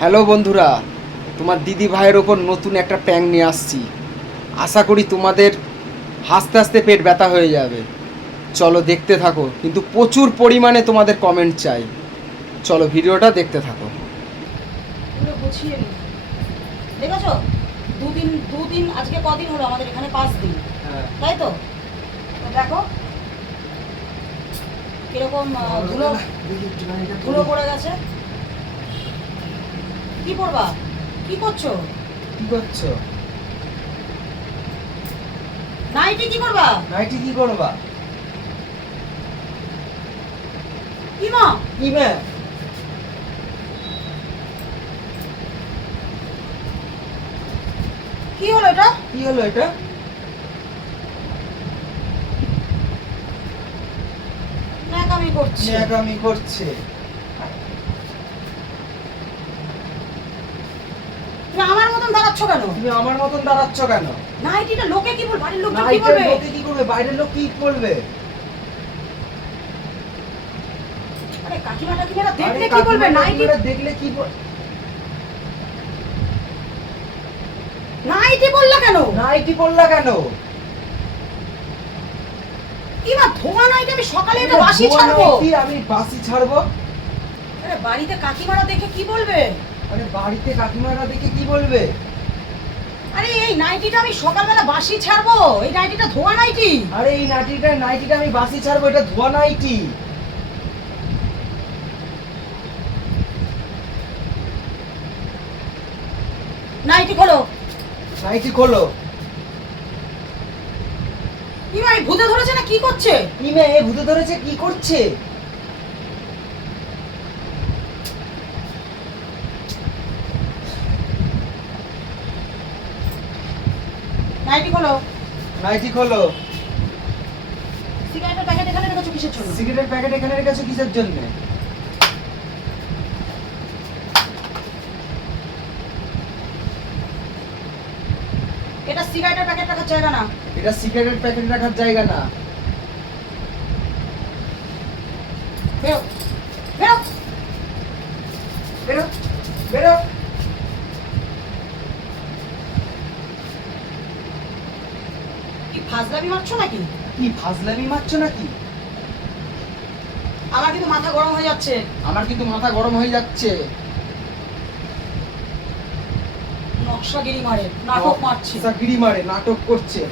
Hello বন্ধুরা তোমার দিদি ভাইয়ের ওপর নতুন একটা প্যাং নিয়ে আসছি। আশা করি তোমাদের হাসতে হাসতে পেট ব্যথা হয়ে যাবে। চলো দেখতে থাকো কিন্তু প্রচুর পরিমাণে তোমাদের কমেন্ট চাই। চলো ভিডিওটা দেখতে থাকো। দেখেছ? দুদিন দুদিন আজকে কদিন হলো আমাদের এখানে পাঁচ দিন। তাই তো? তো দেখো। কীরকম ধুলো ধুলো। পড়ে গেছে। কি করবা? কি করছ? কি করছ? নাইটি কি করবা? নাইটি কি করবা? কি মা কি ম্যাম কি হলো এটা? কি হলো এটা? ন্যাকামি করছে। ন্যাকামি করছে তুমি আমার মতন দাঁড়াচ্ছ কেন? তুমি আমার মতন দাঁড়াচ্ছ কেন? নাইটিটা লোকে কি বলবে বাড়ির লোকজন কি বলবে? লোকে কি করবে? বাইরের লোক কি বলবে? আরে কাকিমা টাকিমারা আরে দেখলে কি বলবে? নাইটি দেখলে কি বল- নাইটি বললা কেন? নাইটি পরলা কেন? কি ধোয়া নাইটি? আমি সকালে এটা বাসি ছাড়বো? আমি বাসি ছাড়বো? আরে বাড়িতে কাকিমারা দেখে কি বলবে? আরে বাড়িতে কাকিমারা দেখে কি বলবে? আরে এই নাইটিটা আমি সকালবেলা বাসি ছাড়বো। এই নাইটিটা ধোয়া নাইটি। আরে এই নাইটিটা নাইটিটা আমি বাসি ছাড়বো এটা ধোয়া নাইটি। নাইটি খোলো। নাইটি খোলো। কি ভাই ভূতে ধরেছে না কি করছে? মেয়ে এ ভূতে ধরেছে কি করছে? নাইটি খোলো। নাইটি খোলো। সিগারেটের প্যাকেট এখানে রেখেছো কিসের জন্য? সিগারেটের প্যাকেট এখানে রেখেছো কিসের জন্য? এটা সিগারেটের প্যাকেট রাখার জায়গা না। এটা সিগারেটের প্যাকেট রাখার জায়গা না বেরো বেরো বেরো বেরো কি ফাজলামি মারছো নাকি? কি ফাজলামি মারছো নাকি? আমার কিন্তু মাথা গরম হয়ে যাচ্ছে। আমার কিন্তু মাথা গরম হয়ে যাচ্ছে। নকশাগিরি মারে নাটক মারছে। চাকরি মারে নাটক করছে।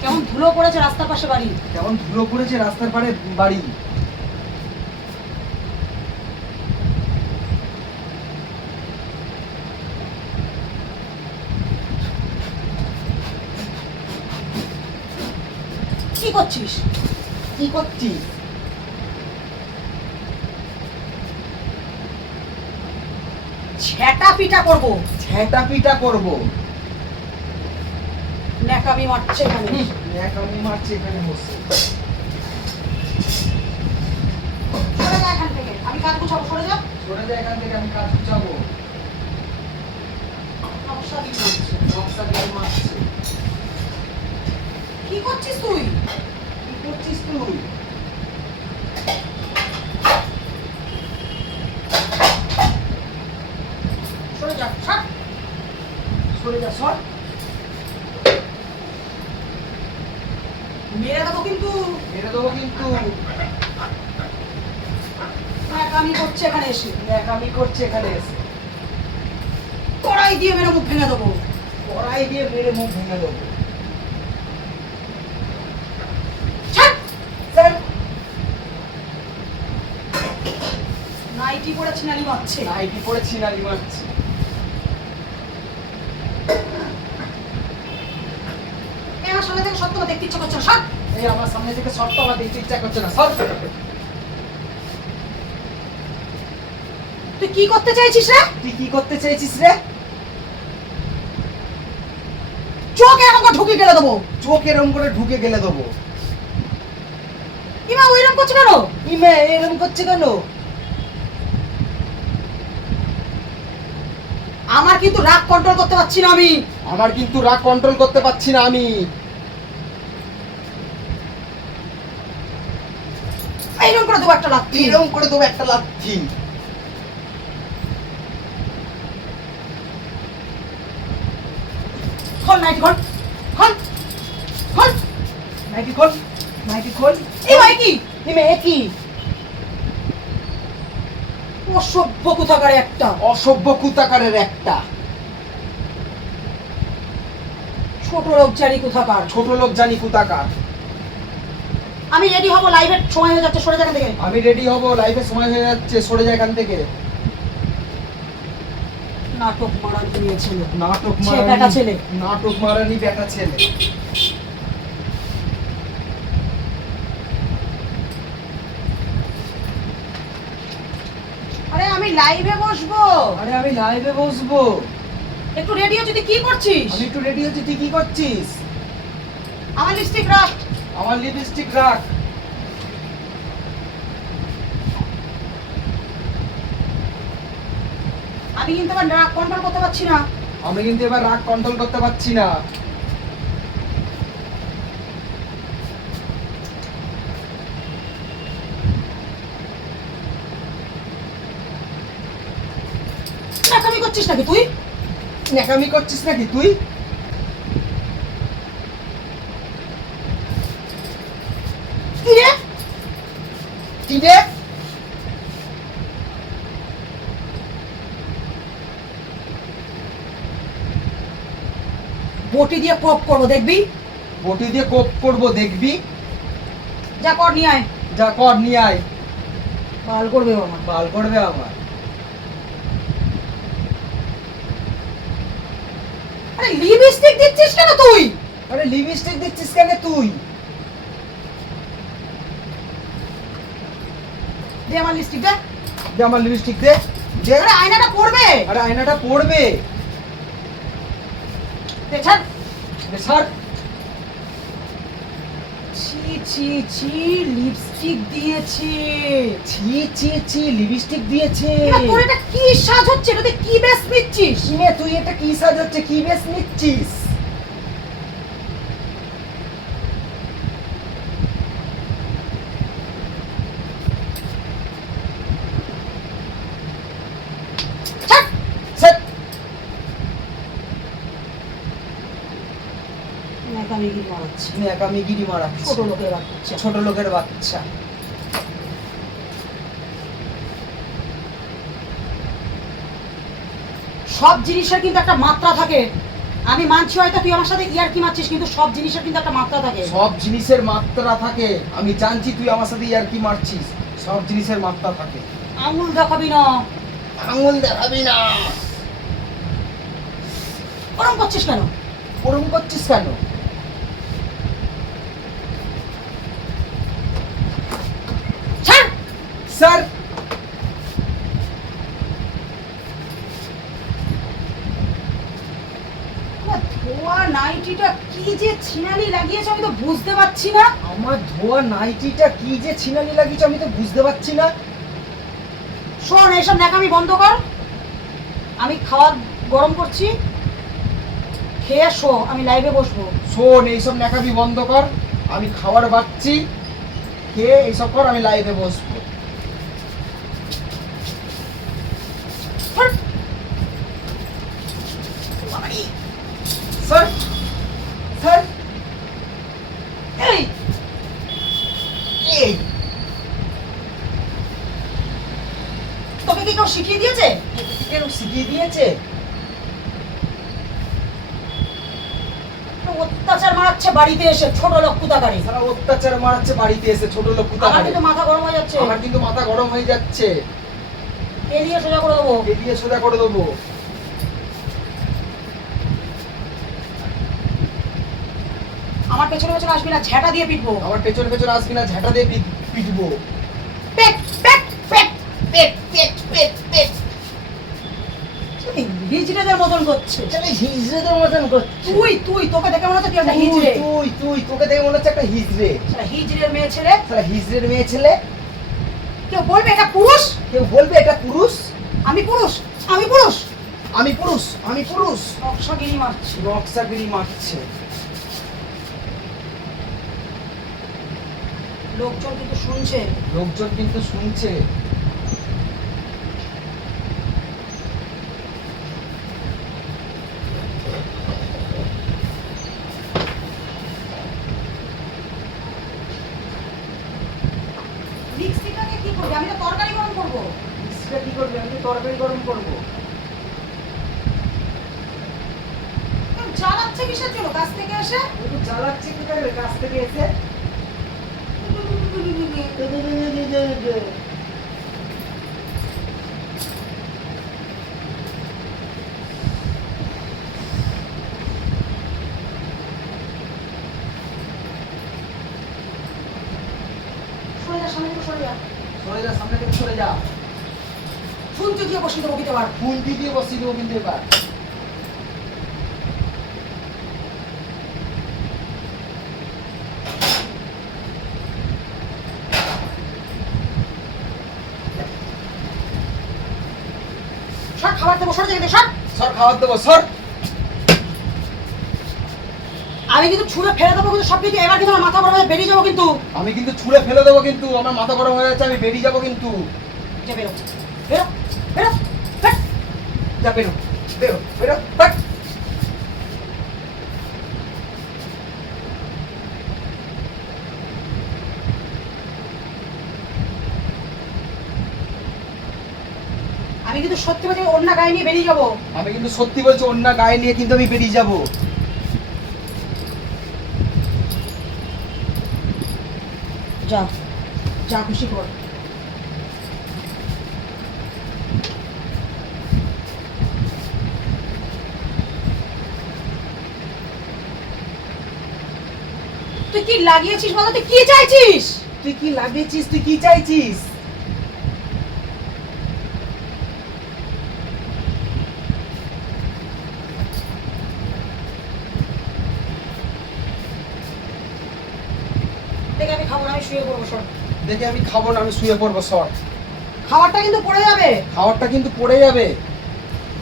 কেমন ধুলো পড়েছে রাস্তার পাশে বাড়ি? কেমন ধুলো পড়েছে রাস্তার পাড়ে বাড়ি। কি করছিস? কি করছিস? ছেটা পিটা করব। ছেটা পিটা করব। ন্যাকামি মারছে এখানে। আমি মারছি এখানে বসে। সরে যা এখান থেকে। আমি কাজ গুছাবো সরে যা। সরে যায় এখান থেকে আমি কাজ গুছাবো। নকশাগিরি মারছে। নকশা দিয়ে মারছে। কি করছিস তুই? করছিস সরে যা ছাড় সরে যা সর। মেরে দেবো কিন্তু। মেরে দেবো কিন্তু। ন্যাকামি করছে এখানে এসে আমি করছি এখানে এসে। কড়াই দিয়ে মেরে মুখ ভেঙে দেবো। কড়াই দিয়ে মেরে মুখ ভেঙে দেবো ছাড় স্যার নাইটি পরে ছিনালি মারছে? নাইটি পরে ছিনারি মারছি? আমার সামনে থেকে সত্য দেখতে ইচ্ছা করছে না সর! এই আমার সামনে থেকে আমার দেখতে ইচ্ছা করছে না সর! তুই কি করতে চাইছিস রে? তুই কি করতে চাইছিস রে? চোখ এরকম করে ঢুকে গেলে দেবো। চোখ এরম করে ঢুকে গেলে দেবো। ইমা ওইরকম করছে কেন? ইমে এরম করছে কেন? আমার কিন্তু রাগ কন্ট্রোল করতে পারছি না আমি। আমার কিন্তু রাগ কন্ট্রোল করতে পারছি না আমি। এইরকম করে দেবো একটা লাথি। এরকম করে দেবো একটা লাথি। খোল নাইটি খোল। খোল। খোল। নাইটি খোল। নাইটি খোল এই ভাই কি? এই মেয়ে কি? অসভ্য কোথাকার একটা। অসভ্য কুতাকারের একটা। ছোট লোক জানি কোথাকার ছোট লোক জানি কুতাকার। আমি রেডি হব লাইভের সময় হয়ে যাচ্ছে সরে যাখান থেকে। আমি রেডি হব লাইভে সময় হয়ে যাচ্ছে সরে যায় এখান থেকে। নাটক মারান নিয়েছিল নাটক মারানি বেটা ছেলে। নাটক মারানি বেটা ছেলে আরে আমি লাইভে বসবো। আরে আমি লাইভে বসবো। একটু রেডিও যদি কি করছিস? আমি একটু রেডি হচ্ছি তুই কি করছিস? আমার লিপস্টিক রাখ। আমার লিপস্টিক রাখ। আমি কিন্তু আমার রাগ কন্ট্রোল করতে পারছি না। আমি কিন্তু এবার রাগ কন্ট্রোল করতে পারছি না। করছিস নাকি তুই? ন্যাকামি করছিস নাকি তুই? বটি দিয়ে প্রপ করব দেখবি? বটি দিয়ে কোপ করব দেখবি? যা কর নিয়ে আয়। যা কর নিয়ে আয়। বাল করবে আমার বাল করবে আমার আরে লিপস্টিক দিচ্ছিস কেন তুই? আরে লিপস্টিক দিচ্ছিস কেন তুই? দে আমার লিপস্টিক দে। দে আমার লিপস্টিক দে। দে। আরে আয়নাটা পড়বে। আরে আয়নাটা পড়বে। দে ছাড়। দে ছাড়। ছি ছি লিপস্টিক দিয়েছে। ছি ছি ছি লিপস্টিক দিয়েছে। তোর এটা কি সাজ হচ্ছে? কি বেশ নিচ্ছিস? তুই এটা কি সাজাচ্ছে কি বেশ নিচ্ছিস ছাড় স্যার নাকামি গিরি মারাচ্ছে ন্যাকামি গিরি মারাচ্ছে ছোট লোকের বাচ্চা। ছোট লোকের বাচ্চা। সব জিনিসের কিন্তু একটা মাত্রা থাকে। আমি মানছি হয়তো তুই আমার সাথে ইয়ার কি মারছিস কিন্তু সব জিনিসের কিন্তু একটা মাত্রা থাকে। সব জিনিসের মাত্রা থাকে। আমি জানছি তুই আমার সাথে ইয়ার কি মারছিস। সব জিনিসের মাত্রা থাকে। আঙুল দেখাবি না। আঙুল দেখাবি না। ওরম করছিস কেন? ওরম করছিস কেন ছাড় স্যার আমার ধোয়া নাইটিটা কি যে ছিনালি লাগিয়েছে আমি তো বুঝতে পারছি না। আমার ধোয়া নাইটিটা কি যে ছিনালি লাগিয়েছে আমি তো বুঝতে পারছি না। শোন এইসব ন্যাকামি বন্ধ কর। আমি খাওয়া গরম করছি। খেয়ে শো আমি লাইভে বসবো। শোন এইসব ন্যাকামি বন্ধ কর। আমি খাবার বাচ্ছি খেয়ে এইসব কর আমি লাইভে বসবো ছাড়। স্যার স্যার এই এই তোকে কি কেউ শিখিয়ে দিয়েছে কেন শিখিয়ে দিয়েছে অত্যাচার মারাচ্ছে বাড়িতে এসে ছোট লোক কুতাকারী। সারা অত্যাচার মারাচ্ছে বাড়িতে এসে ছোট লোক আমার কোথায় কিন্তু মাথা গরম হয়ে যাচ্ছে। আমার কিন্তু মাথা গরম হয়ে যাচ্ছে। এলিয়ে সোজা করে দেবো। এগিয়ে সোজা করে দেবো। আমার পেছনে পেছনে আসবি না ঝেঁটা দিয়ে পিটবো। আমার পেছনে পেছনে আসবি না ঝাঁটা দিয়ে পিট- পিটবো। পেট পেট পেট পেট পেট পেট পেট। হিজড়েদের মতন করছে। হিজড়েদের মতন করছে? তুই তুই তোকে দেখে মনে হচ্ছে তুই একটা হিজড়ে। তুই তুই তোকে দেখে মনে হচ্ছে একটা হিজড়ে। হিজড়ের মেয়ে ছেলে। সারা হিজড়ের মেয়ে ছেলে। কেউ বলবে এটা পুরুষ? কেউ বলবে এটা পুরুষ? আমি পুরুষ আমি পুরুষ। আমি পুরুষ আমি পুরুষ। নকশাগিরি মারছি। নকশাগিরি মারছে। লোকজন কিন্তু শুনছে। লোকজন কিন্তু শুনছে মিক্সিটাকে কি করবে আমি তো তরকারি গরম করব মিষ্টিটা কি করবে আমি তো তরকারি গরম করব কেউ জ্বালাচ্ছে কিসের জন্য কাছ থেকে এসে ওই তো জ্বালাচ্ছে কি করে কাছ থেকে এসে সরে যা সরে যা সরে যা সামনে থেকে সরে যা। শুনতে গিয়ে বসিয়ে দেবো কিন্তু আবার খুন্তি দিয়ে বসিয়ে দেবো কিন্তু এবার। সর খাবার দেবো সরে যেতে সর। সর খাবার দেবো সর। আমি কিন্তু ছুঁড়ে ফেলে দেবো কিন্তু সব কিছু এবার কিন্তু আমার মাথা গরম হয়ে বেরিয়ে যাব কিন্তু। আমি কিন্তু ছুঁড়ে ফেলে দেবো কিন্তু আমার মাথা গরম হয়ে যাচ্ছে আমি বেরিয়ে যাব কিন্তু। বেরো বেরো বেরো বেরো। বেরো বেরো বেরো বাট। আমি কিন্তু সত্যি বলছি অন্য গায়ে নিয়ে বেরিয়ে যাব। আমি কিন্তু সত্যি বলছি অন্য গায়ে নিয়ে কিন্তু আমি বেরিয়ে যাব। যা যা খুশি কর। তুই কি লাগিয়েছিস বলো তুই কি চাইছিস? তুই কি লাগিয়েছিস? তুই কি চাইছিস দেখে আমি খাব না আমি শুয়ে পড়ব সর দেখে আমি খাব না আমি শুয়ে পড়ব সর। খাবারটা কিন্তু পড়ে যাবে। খাবারটা কিন্তু পড়ে যাবে।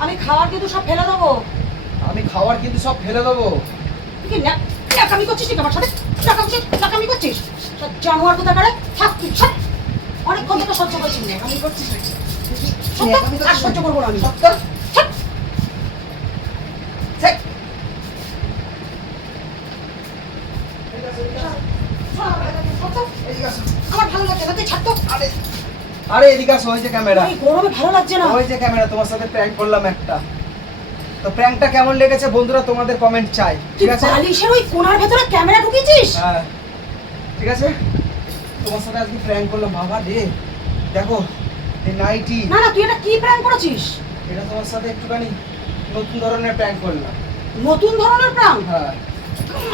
আমি খাবার কিন্তু সব ফেলে দেবো। আমি খাবার কিন্তু সব ফেলে দেবো। তুই কি ন্যাক- ন্যাকামি করছিস নাকি আমার সাথে? ন্যাকামি ন্যাকামি করছিস? জানোয়ার কোথা করে থাক তুই সব অনেকক্ষণ থেকে সহ্য করছিস ন্যাকামি করছিস সহ্য করব না আমি। আরে এদিকে আসো ওই যে ক্যামেরা এই গরমে ভালো লাগছে না। ওই যে ক্যামেরা তোমার সাথে প্র্যাঙ্ক করলাম একটা। তো প্র্যাঙ্কটা কেমন লেগেছে বন্ধুরা তোমাদের কমেন্ট চাই ঠিক আছে? বালিশের ওই কোনার ভেতরে ক্যামেরা ঢুকিয়েছিস? হ্যাঁ। ঠিক আছে? তোমার সাথে আজকে প্র্যাঙ্ক করলাম বাবা রে। দেখো এই নাইটি। না না তুই এটা কি প্র্যাঙ্ক করেছিস? এটা তোমার সাথে একটুখানি নতুন ধরনের প্র্যাঙ্ক করলাম। নতুন ধরনের প্র্যাঙ্ক হ্যাঁ।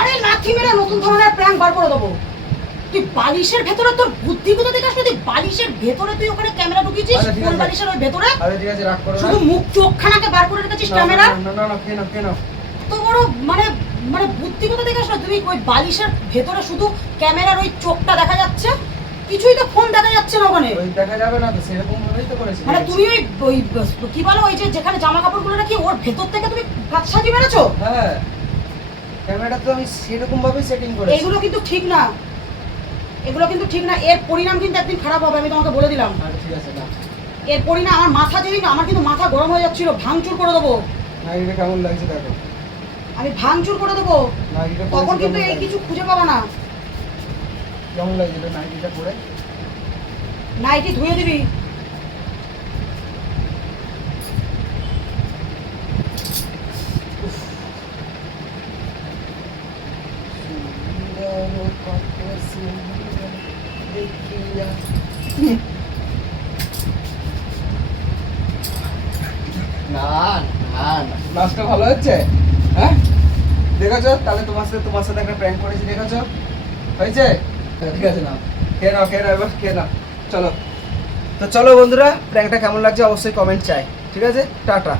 আরে লাথি মেরে নতুন ধরনের প্র্যাঙ্ক বার করে দেবো। তুই বালিশের ভেতরে তোর বুদ্ধি কোথা থেকে আসবে? তুই বালিশের ভেতরে তুই ওখানে ক্যামেরা ঢুকিয়েছিস? ঠিক কোন আছে। বালিশের ওই ভেতরে? আরে ঠিক আছে রাগ করো না। শুধু মুখ চোখখানাকে বার করে রেখেছিস না, না, ক্যামেরা না না তো বড় মানে মানে বুদ্ধি কোথা থেকে আসলো? তুমি ওই বালিশের ভেতরে শুধু ক্যামেরার ওই চোখটা দেখা যাচ্ছে? কিছুই তো ফোন দেখা যাচ্ছে না ওখানে। ওই দেখা যাবে না তো সেরকম ভাবেই তো করেছি। মানে তুমি ওই ওই কি বলো ওই যে যেখানে জামা কাপড়গুলো রাখি ওর ভেতর থেকে তুমি কাজ সাজিয়ে বেড়েছো? হ্যাঁ। ক্যামেরাটা তো আমি সেরকম ভাবেই সেটিং করেছি। এগুলো কিন্তু ঠিক না। এগুলো কিন্তু ঠিক না। এর পরিণাম কিন্তু একদিন খারাপ হবে আমি তোমাকে বলে দিলাম। না এর পরিণাম আমার মাথা যেদিন আমার কিন্তু মাথা গরম হয়ে যাচ্ছিল ভাঙচুর করে দেবো। নাইটিটা কেমন লাগছে দেখো? আমি ভাঙচুর করে দেবো। তখন কিন্তু এই কিছু খুঁজে পাবো না। কেমন লাগছে নাইটিটা পরে? নাইটি ধুয়ে দিবি। না না না নাচটা ভালো হচ্ছে? হ্যাঁ? দেখেছ? তাহলে তোমার সাথে তোমার সাথে একটা প্র্যাঙ্ক করেছি, দেখেছ? হয়েছে? ঠিক আছে না খেয়ে নাও খেয়ে নাও, এবার খেয়ে নাও। চলো। তো চলো বন্ধুরা প্র্যাঙ্কটা কেমন লাগছে অবশ্যই কমেন্ট চাই। ঠিক আছে? টাটা।